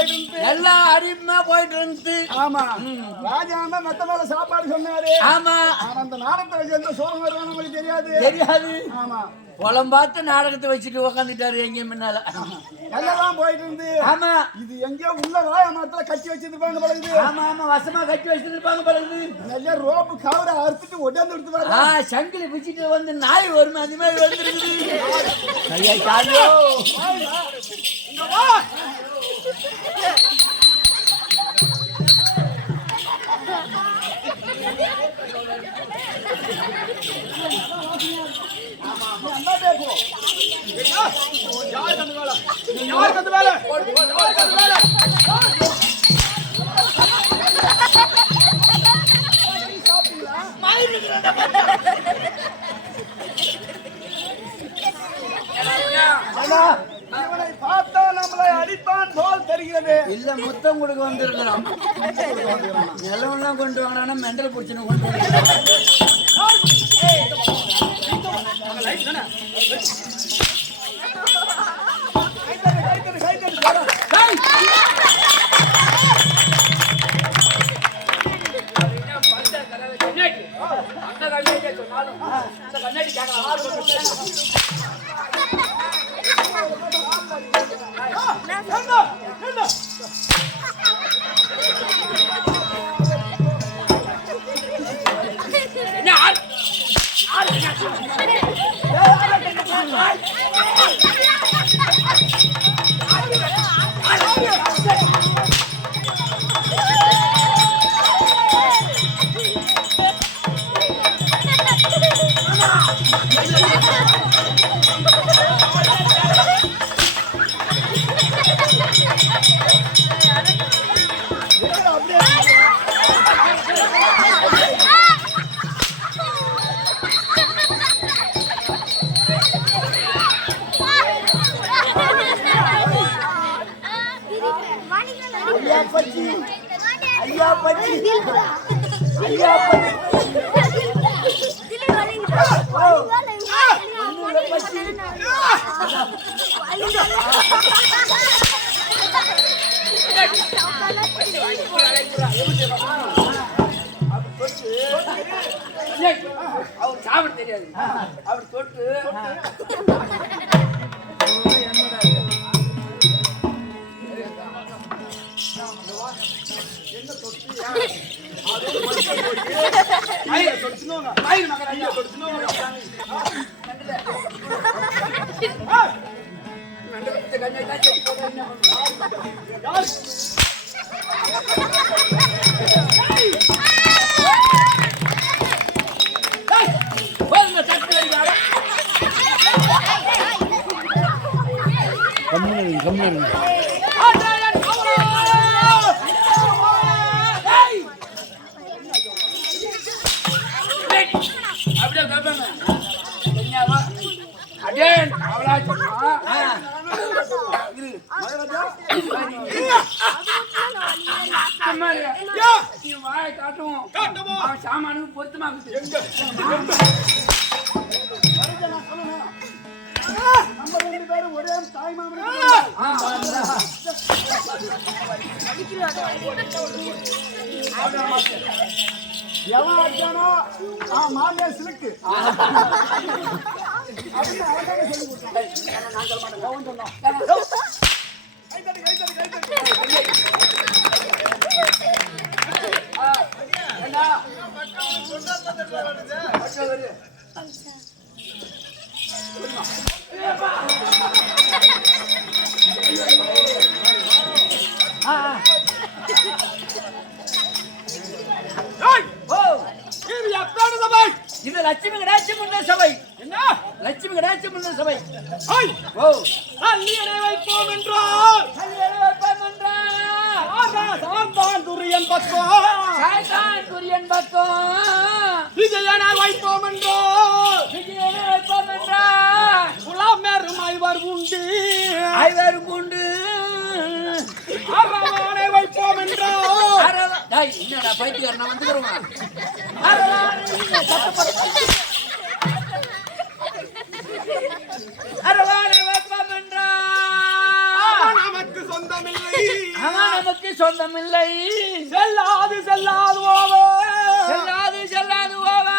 போயிட்டு இருந்து எல்லாம் அருமையா போயிட்டு இருந்து. ஆமா ராஜா மெத்த மேல சாப்பாடு சொன்னாரு. ஆமா அந்த நாடகத்தை வச்சு எந்த சோகம் வருவான்னு உங்களுக்கு தெரியாது. தெரியாது. ஆமா குளம் பார்த்து நாடகத்தை வச்சுட்டு உக்காந்துட்டாரு எங்க முன்னால. எல்லாம் போயிட்டு இருந்து. ஆமா இது எங்கேயோ உள்ள வாய மரத்துல கட்டி வச்சிருப்பாங்க பழகுது. ஆமா ஆமா வசமா கட்டி வச்சிருப்பாங்க பழகுது. நிறைய ரோப்பு கவரை அறுத்துட்டு உடனே எடுத்து சங்கிலி பிடிச்சிட்டு வந்து நாய் வருமே அது மாதிரி வந்துருக்குது. ஐயா சாமியோ பார்த்தா நம்மளை அடிப்பான் போல் தெரிகிறது. இல்ல முத்தம் கொடுக்க வந்திருக்கிறோம். நிலவெல்லாம் கொண்டு வாங்கினா மெண்டல் பிடிச்சுன்னு கொண்டு அவர் சாப்பிட தெரியாது. அவர் தொட்டு வாயை காட்டுவோம் சாமானுக்கு பொருத்தமாகுது. ஒரே தாய் மாமன் எவன் அடிச்சானோ மாமியா சிலுக்கு அப்படின்னு அவன் சொல்லி கொடுத்தான். இது லட்சுமி கடாட்சி முன்ன சபை. என்ன லட்சுமி கடாட்சி முன்ன சபை? வைப்போம் என்றால் சாந்தான் துரியன் பக்கம் விஜயனை வைப்போம் என்றால் குலாம் மேரும் ஐவர் உண்டு அரவானை வைப்போம் என்றால் என்னடா பைத்தியார் நான் வந்துக்கிறோம். அரவானை வைப்போம் என்றால் நமக்கு சொந்தமில்லை. சொந்தம் இல்லை. செல்லாது செல்லாது ஓவா செல்லாது செல்லாது ஓவா.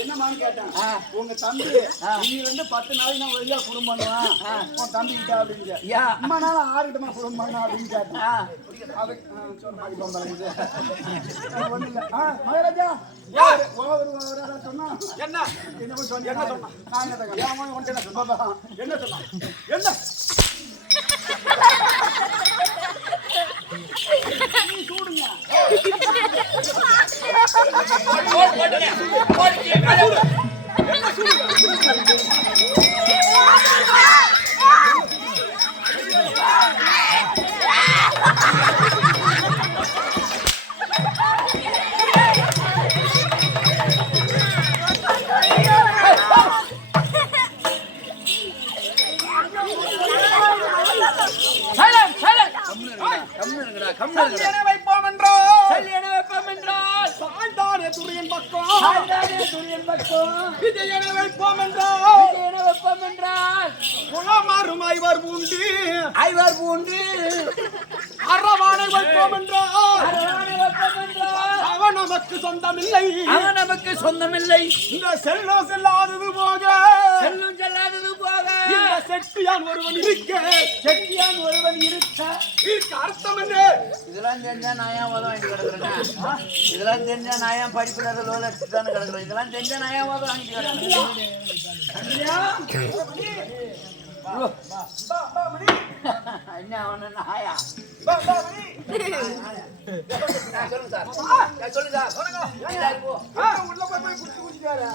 என்னமான்னு கேட்டேன். உங்க தம்பி நீ வந்து 10 நாளைக்கு நான் வெளியா குடும்பம் பண்ணுவான் உன் தம்பி கிட்ட அப்படின்னு. அம்மா நாள் 6 கிட்டமா குடும்பம் பண்ணா அப்படின்னு கேட்டேன். மகாராஜா சொன்னா என்ன என்ன சொன்ன என்ன சொன்னா என்ன சொன்னா என்ன சூடுங்க வைப்போம் என்றால் சாய்ந்தானே துரியன் பக்கம் விஜயனை வைப்போம் என்றால் குளமாறும் ஐவர் பூண்டு அரவானை வைப்போம் என்றால் அவன் நமக்கு சொந்தமில்லை. இந்த செல்லும் செல்லாதது போக இந்த செட்டியான் ஒருவன் இருக்க அர்த்தம் என்ன? இதெல்லாம் தெரிஞ்சா நான் ஏன் வாதம் வாங்கிட்டு கிடக்குறேன். இதெல்லாம் தெரிஞ்சா நான் ஏன் படிப்புல லோல எடுத்துட்டான்னு கிடக்குறேன். இதெல்லாம் தெரிஞ்சா நான் ஏன் வாதம் வாங்கிட்டு கிடக்குறேன். என்ன அவன நாயா சொல்லுங்க சார் உள்ள போய் குடிச்சு குடிச்சாரு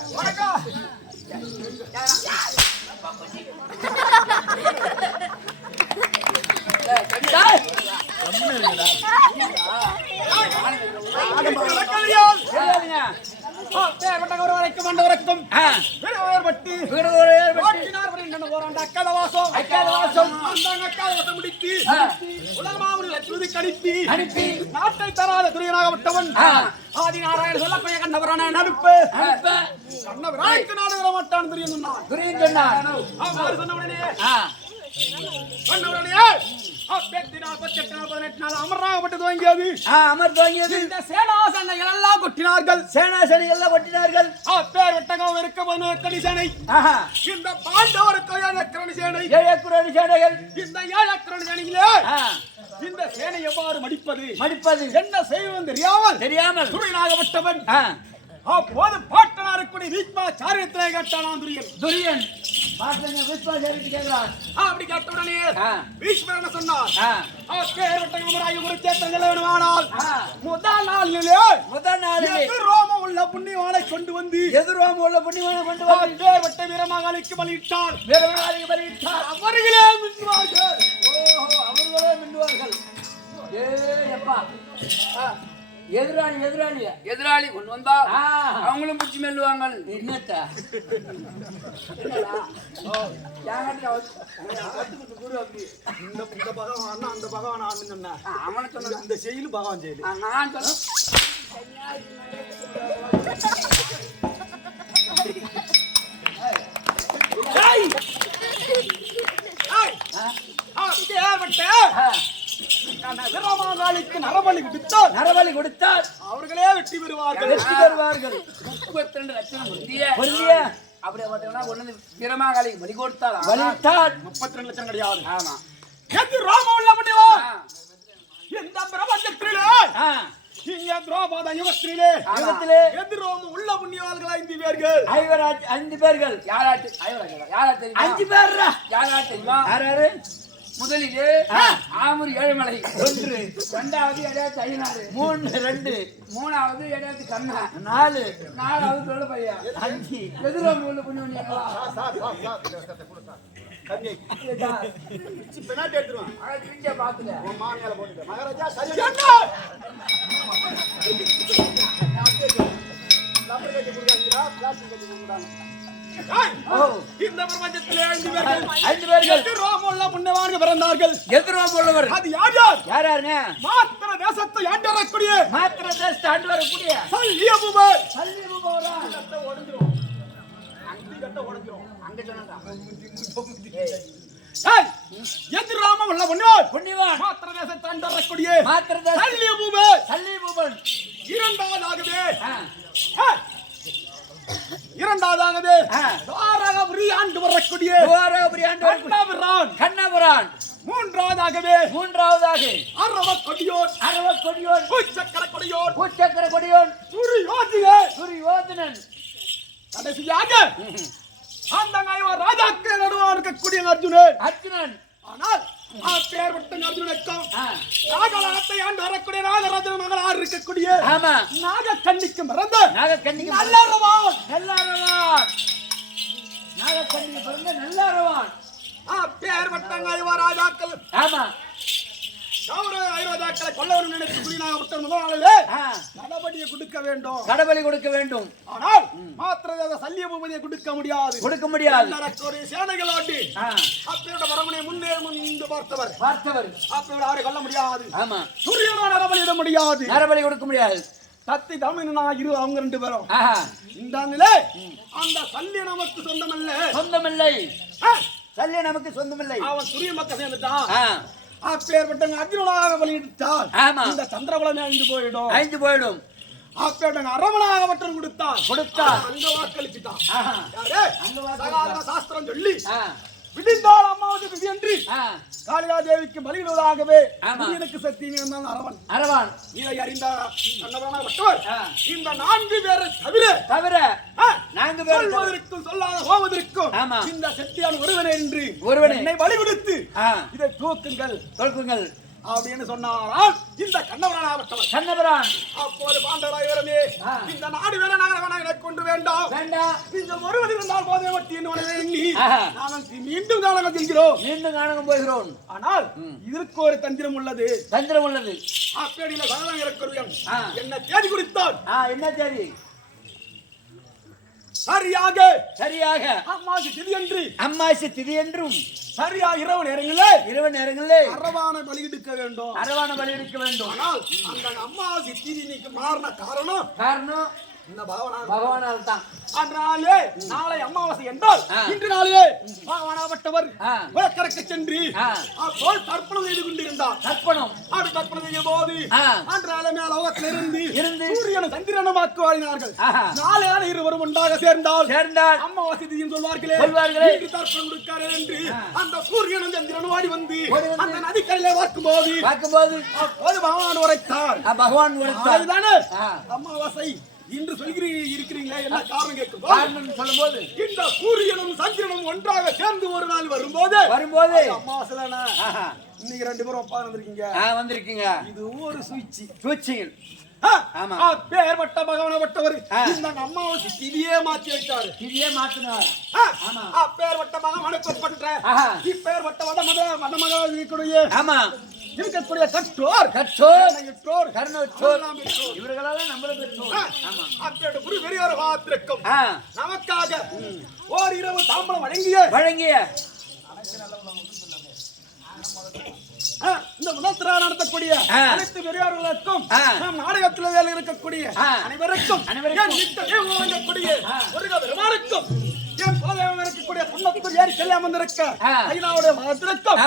நாட்டை தராத துரியனாகப்பட்டவன் ஆதிநாராயண சொல்லக்கூடிய கண்ணவரான நடுப்பு கண்ணவராய்க்கு நாடு வர மாட்டான் துரியன் சொன்னான். அமராகப்பட்டு துவங்கியது. இந்த சேனா சண்டைகள் எல்லாம் கொட்டினார்கள். பேர் வட்டகம் இருக்க 11 சேனை. இந்த பாண்டவருக்கு 7 சேனை. இந்த 7 சேனையிலே இந்த சேனை எவ்வாறு மடிப்பது என்ன செய்வது தெரியாமல் துரியனாகப்பட்டவன் அப்போது பாட்டனாருக்குடி வீச்மாச்சாரியத்திலே கேட்டானாம் துரியன். அப்படி கேட்டவுடனே பீஷ்மர் என்ன சொன்னார்? முதல் நாளிலே ரோமம் உள்ள புண்ணியவானை கொண்டு வந்து பேர்வட்ட வீரமகாலிக்கு பலியிட்டார். அவர்களே மின்னுவார்கள். எதிராளி கொண்டு வந்தா அவங்களும் பிடிச்சி மெல்லுவாங்க. என்னத்த இந்த பகவான் அந்த பகவான் அவனை சொன்ன இந்த செயலு பகவான் செயலு நான் சொன்ன நரபலி கொடுத்தார். அவர்களே வெற்றி பெறுவார்கள். 32 லட்சம் அப்படியே பார்த்தீங்கன்னா ஒண்ணு பிரமாகாலி பலி கொடுத்தார். 32 லட்சம் கிடையாது. ஆமா ரோமம் உள்ள முடிவா இந்த பிரபஞ்சத்திலே இங்க திரௌபத யுகத்திலே ரோமம் உள்ள புண்ணியவான்கள் 5 பேர்கள். யாரா தெரியுமா? 5 பேர். யாரா தெரியுமா? யாரு? முதலிலே ஆமூர் ஏழுமலை 1, இரண்டாவது எடையாத்து ஐயனாரு 3, மூணாவது எடையாத்து கண்ணா 4, நாலாவது தொழு பையா 5. எதிரோம் உள்ள புண்ணியவான்களா பெனால்டி எடுத்துருவான். பாத்துல மாமியால போட்டு மகாராஜா சரி டபுள் கட்டி கொடுக்காதீங்களா பிளாஸ்டிக் கட்டி கொடுக்குறாங்க. இந்த பிரபஞ்சத்திலே 5 பேர்கள் 5 பேர்கள் எட்டு ரோமமுள்ள புண்ணியவான்கள் பிறந்தார்கள். எட்டு ரோமமுள்ளவர் அது யார் யார்? யார் யாருங்க? மாத்திர தேசத்தை ஆண்டு வரக்கூடிய மாத்திர தேசத்தை ஆண்டு வரக்கூடிய சல்லியபுவர். சல்லியபுவரா கட்ட உடைஞ்சிரும். அங்கி கட்ட உடைஞ்சிரும். அங்க சொன்னதா? ஏய் எட்டு ரோமமுள்ள புண்ணியவான் மாத்திர தேசத்தை ஆண்டு வரக்கூடிய மாத்திர தேசம் சல்லியபுவர். சல்லியபுவன் இரண்டாவதாகவே இரண்டாவதாகவே தாரகபுரி ஆண்டு வரக்கூடிய துவாரகபுரி ஆண்டு கண்ணபிரான். கண்ணபிரான். மூன்றாவதாகவே அரவக்கொடியோன். அரவக்கொடியோன் பூச்சக்கர கொடியோன். பூச்சக்கர கொடியோன் துரியோதனன். கடைசியாக அந்த ராஜாக்கு நடுவாக இருக்கக்கூடிய அர்ஜுனன். ஆனால் பேர்பட்ட அர்ஜுனுக்கும் நாகலாத்தை ஆண்டு வரக்கூடிய நாகராஜன் மகள் ஆறு இருக்கக்கூடிய நாகக்கண்ணிக்கு மறந்த நல்லறவான். நாகக்கண்ணிக்கு பிறந்த நல்லறவான். பேர்பட்ட ராஜாக்கள் ராஜாக்களை கொல்லவரும் நினைத்து முதலாளே கடபடியை கொடுக்க வேண்டும். கடபலி கொடுக்க வேண்டும். ஆனால் மாத்திர சல்லிய பூபதியை கொடுக்க முடியாது. ஒரு சேனைகள் ஆட்டி அப்பேரோட வரமனை முன்னே முந்து பார்த்தவர் அப்பேரோட அவரை கொல்ல முடியாது. சூரியனோ நரபலியிட முடியாது. நரபலி கொடுக்க முடியாது. தத்தி தமிழ்னா இரு அவங்க 2 பேரும் இந்த நிலை. அந்த சல்லிய நமக்கு சொந்தமில்லை. சல்லிய நமக்கு சொந்தமில்லை. அவன் சூரிய மக்கள் சேர்ந்துட்டான். அப்பேற்பட்ட அர்ஜுனனாக வெளியிட்டால் இந்த சந்திரகுலமே அழிந்து போயிடும். அப்பேற்பட்ட அரவணாக மட்டும் கொடுத்தான். அங்க வாக்களிச்சுட்டான். சாஸ்திரம் சொல்லி விடிந்தால் அம்மாவது விதி என்று காளிகா தேவிக்கு பலியிடுவதாகவே எனக்கு சக்தி அரவன் இதை அறிந்த இந்த 4 பேரை தவிர 4 பேர் சொல்லாத போவதற்கும் இந்த சக்தியான் ஒருவனே என்று என்னை வழிவிடுத்து இதை தூக்குங்கள் அப்படின்னு சொன்னாரால் இந்த கண்ணபிரான் அப்போது பாண்டவராயவரமே இந்த நாடு வேற நகர கொண்டு வேண்டாம். இந்த ஒருவர் இருந்தால் போதை வட்டி எண்ணி நாங்கள் மீண்டும் காணகம் போகிறோம். ஆனால் இதற்கு ஒரு தந்திரம் உள்ளது. அப்பேடியில சரணாகரக்கருவன் என்ன தேதி குறித்தான். என்ன தேதி? சரியாக அம்மாசி திதி என்றும் சரியா இரவு நேரங்களிலே அரவான பலி எடுக்க வேண்டும். ஆனால் அந்த அம்மாசி திதிக்கு மாறின காரணம் இந்த பகவானால் தான். அதனாலே நாளை அமாவாசை என்றால் இன்று நாளே பகவானாகப்பட்டவர் விளக்கறக்க சென்று அப்போது தர்ப்பணம் செய்து கொண்டிருந்தார். தர்ப்பணம் செய்யும் போது அன்றாலே மேல் லோகத்திலிருந்து சூரியனும் சந்திரனும் வாக்குவாடினார்கள். நாளையான இருவரும் ஒன்றாக சேர்ந்தால் அமாவாசை திதின்னு சொல்வார்களே இன்று தர்ப்பணம் கொடுக்காரு என்று அந்த சூரியனும் சந்திரனும் வாடி வந்து அந்த நதிக்கரையிலே வாக்கும்போது அப்போது பகவான் உரைத்தார். அதுதானே அமாவாசை இன்று இருக்கிறீங்களா? என்ன காரணம் கேட்கும் சொல்லும்போது இந்த சூரியனும் சந்திரனும் ஒன்றாக சேர்ந்து ஒரு நாள் வரும்போது அமாவாசைனா இன்னைக்கு 2 பேரும் ஒப்பா வந்திருக்கீங்க. இது ஒரு சூழ்ச்சிகள். பேர்பட்ட பகவானப்பட்டவர் இந்த அம்மாவாசை திதியே மாற்றி வைத்தார். பேர்பட்ட பகவானுக்கு இப்பேர்பட்ட வடமகக்கூடிய இருக்கக்கூடிய இவர்களால் நம்மளுக்கு குரு பெரியோர் பார்த்திருக்கும் நமக்காக ஓர் இரவு தாம்பலம் வழங்கிய இந்த முதல் நடத்தக்கூடிய அனைத்து பெரியார்களுக்கும் நாடகத்தில் வேலை இருக்கக்கூடிய அனைவருக்கும் வழங்கக்கூடிய ஒரு பெருமானுக்கும் இருக்கக்கூடிய புண்ணத்தில் ஏறி செல்லாம வந்திருக்க ஐநாவுடைய மதத்திற்கும்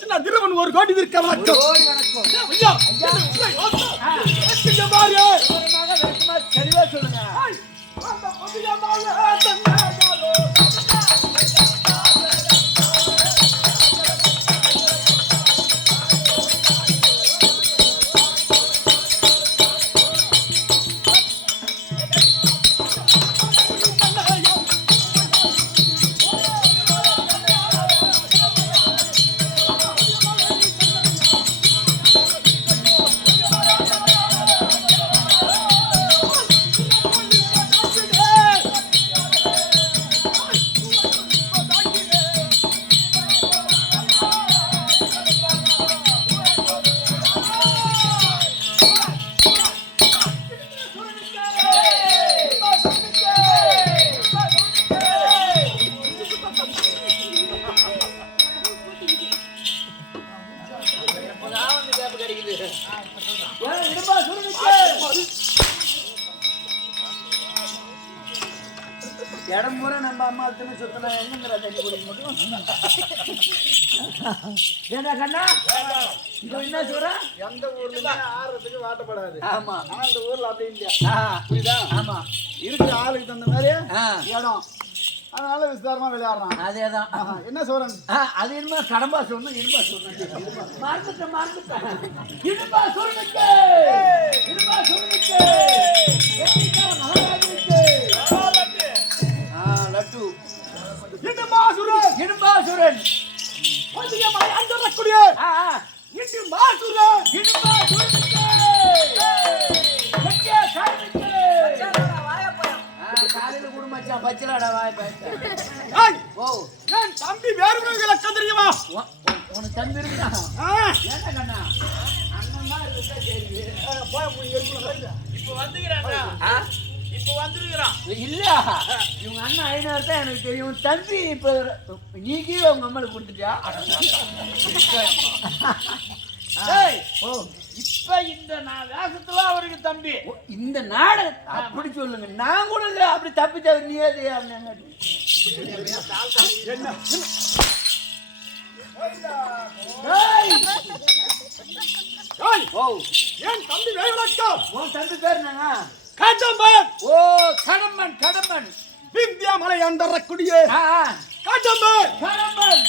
சின்ன திருவன் ஒரு கோடி இருக்க வணக்கம். தெளிவா சொல்லுங்க. இருக்குது இடுப்பா சுருங்குச்சு இடம் பூரா நம்ம அம்மா அத்தனை சுத்தனா எங்கிற தண்ணி குடிக்க முடியும் ஏண்டா கண்ணா இப்போ என்ன சொல்ற எந்த ஊர்ல ஆறதுக்கு வாட்டப்படாது ஆமா ஆனா இந்த ஊர்ல அப்படி இல்லையா புரியுதா ஆமா இருக்கிற ஆளுக்கு தகுந்த மாதிரி இடம் அதனால விஸ்தாரமா விளையாடுறான் அதேதான் என்ன சொல்றேன் அது என்னமா கடம்பா சொல்லணும் இடுப்பா சொல்லணும் மறந்துட்டேன் இடுப்பா சொல்லுங்க இடுப்பா சொல்லுங்க லட்டு இடும்பாசுரன் இடும்பாசுரன் மலை அண்டரக்கூடிய இடும்பாசுரன் காலையில கூட மச்சான் பச்சலாடா வாய் ஓ என் தம்பி வேறு விளக்கம் தெரியுமா உனக்கு தம்பி இருக்கா ஏன்டா கண்ணா அண்ணன் தான் இருக்கா சரி இப்போ வந்துக்கிறான் இல்ல இவங்க அண்ணன் ஐநூறு தான் எனக்கு தெரியும் தம்பி இப்ப நீக்கி உங்க அம்மாளுக்கு கொடுத்துட்டியா ஓ இப்ப இந்த வேஷத்துல அவருக்கு தம்பி இந்த நாடு அப்படி சொல்லுங்க நான் கூட இல்ல அப்படி தப்பி தவிர நீ அது என் தம்பி வேலக்கம் உன் தம்பி பேர் என்னங்க கடம்பன் ஓ கடம்பன் கடம்பன் விந்தியா மலை அண்டரக்கூடிய கடம்பன் கடம்பன்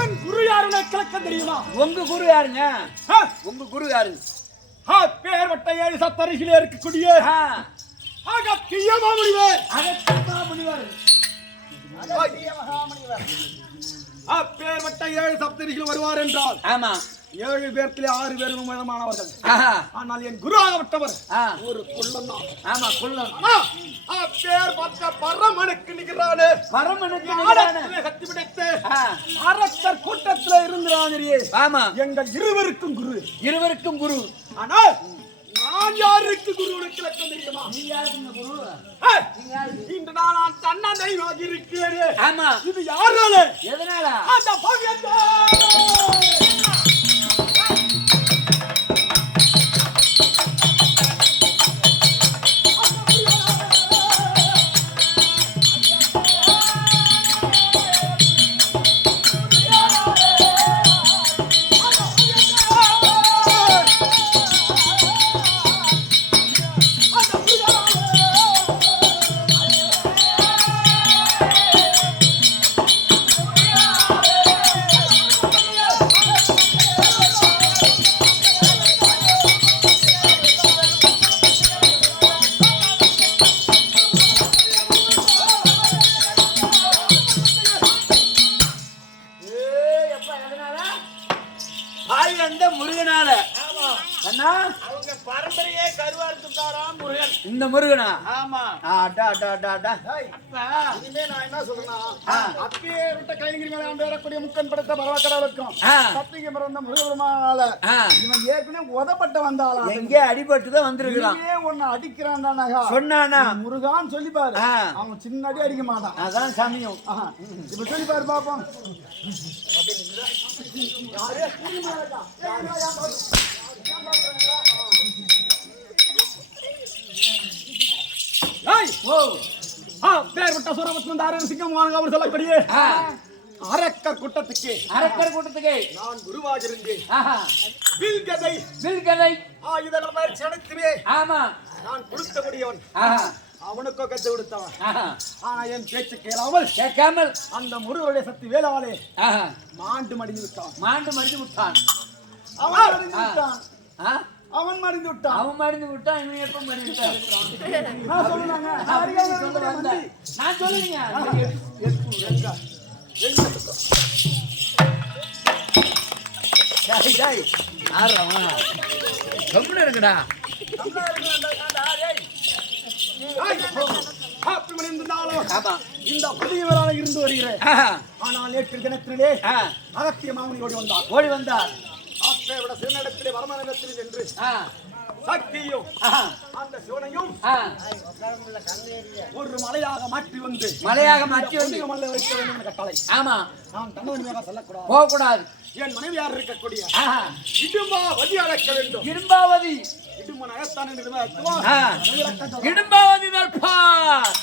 என் குரு யாருன்னு கிழக்கம் தெரியுமா உங்க குரு யாருங்க உங்க குரு யாரு பேர் வட்ட 7 சப்தரிஷிலே இருக்கக்கூடிய அகத்திய மாமுனிவர் பேர் வட்ட 7 சப்தரிஷிகள் வருவார் என்றால் ஆமா 7 பேர்த்திலே 6 பேர் உயரமானவர்கள் ஆனால் என் குரு ஆகப்பட்டவர் ஒரு குள்ளம் தான் ஆமா குள்ளம் பேர் பட்ட பரமனுக்கு நிகரான பரமனுக்கு சக்தி பிடித்து அரசர் கூட்டத்தில் இருந்தானே ஆமா எங்கள் இருவருக்கும் குரு ஆனால் நான் யாருக்கு குரு உனக்கு இலக்கம் தெரியுமா நீ யாருங்க குரு இன்று நான் தன்னதைவாக இருக்கிறேன் ஆமா இது யாரால எதனால அந்த பவியத்தா முருகனால அவங்க பரம்பரையே கருவார்த்துட்டாராம் முருகன் இந்த முருகனா ஆமா இனிமே நான் என்ன சொல்றேன்னா அப்பயே விட்ட கைலிங்கிரி மேல ஆண்டவரக்கூடிய முக்கன் படுத்த பரவக்கடலுக்கும் சத்தியம் பிறந்த முருகபெருமானால இவன் ஏற்கனவே உதப்பட்ட வந்தாளா எங்கே அடிபட்டுதான் வந்திருக்கிறான் ஒன்னு அடிக்கிறான் தானகா சொன்னானா முருகான்னு சொல்லி பாரு அவன் சின்ன அடி அடிக்க மாட்டான் அதான் சமயம் இப்ப சொல்லி பாரு பாப்போம் பேர் விட்ட சூரபத்மன் சிங்கம் அவர் சொல்லக்கூடிய அரக்கர் கூட்டத்துக்கு நான் குருவாக இருந்தேன் ஆமா நான் கொடுத்தபடியவன் அவனுக்கோ கத்து கொடுத்தவன் ஆனா என் பேச்சு கேட்காமல் அந்த முருகனுடைய சக்தி வேளாளே மாண்டு மடிந்து விட்டான் அவன் மடிந்து விட்டான் இவன் எப்ப மடிந்து விட்டான் நான் சொல்லுங்க இருக்குடா இந்த புதியவராக இருந்து வருகிறேன் ஆனால் நேற்று தினத்திலே அகத்திய மாமுனி ஓடி வந்தார் விட சிவனிடத்திலே வரமனிடத்தில் சென்று சக்தியும் அந்த சிவனையும் ஒரு மலையாக மாற்றி வந்து மலை வைக்க வேண்டும் கட்டளை ஆமா நான் தன்னவனியாக சொல்லக்கூடாது போகக்கூடாது என் மனைவியார் இருக்கக்கூடிய ஆஹா. இடும்பாவதி அழைக்க வேண்டும். இடும்பாவதி இடும்பன் அகத்தான் என்று இடும்பாவதி தர்பார்